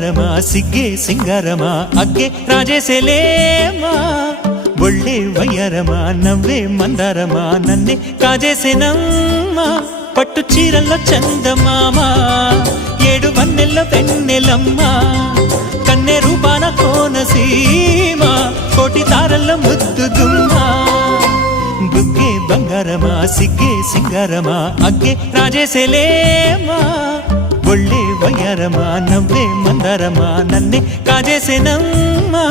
ಬಂಗಾರಮ ಸಿಗ್ಗೆ ಸಿಂಗಾರಮ ಅಗ್ಗೆ ರಾಜೇಸೆಲೇಮಾ ಒಳ್ಳೆ వయ్యారమా నవ్వే మందారమా నన్నే కాజేసేనమ్మా పట్టు చీరల్లో చందమామ ఏడు వన్నెల్లో వెన్నెలమ్మ కన్నె రూపాన కోనసీమ కోటి తారల్లో ముద్దుగుమ్మ బుగ్గే బంగారమా సిగ్గే సింగారమా అగ్గే రాజేసెలేమా ఒళ్ళే వయ్యారమా నవ్వే మందారమా నన్నే కాజేసేనమ్మా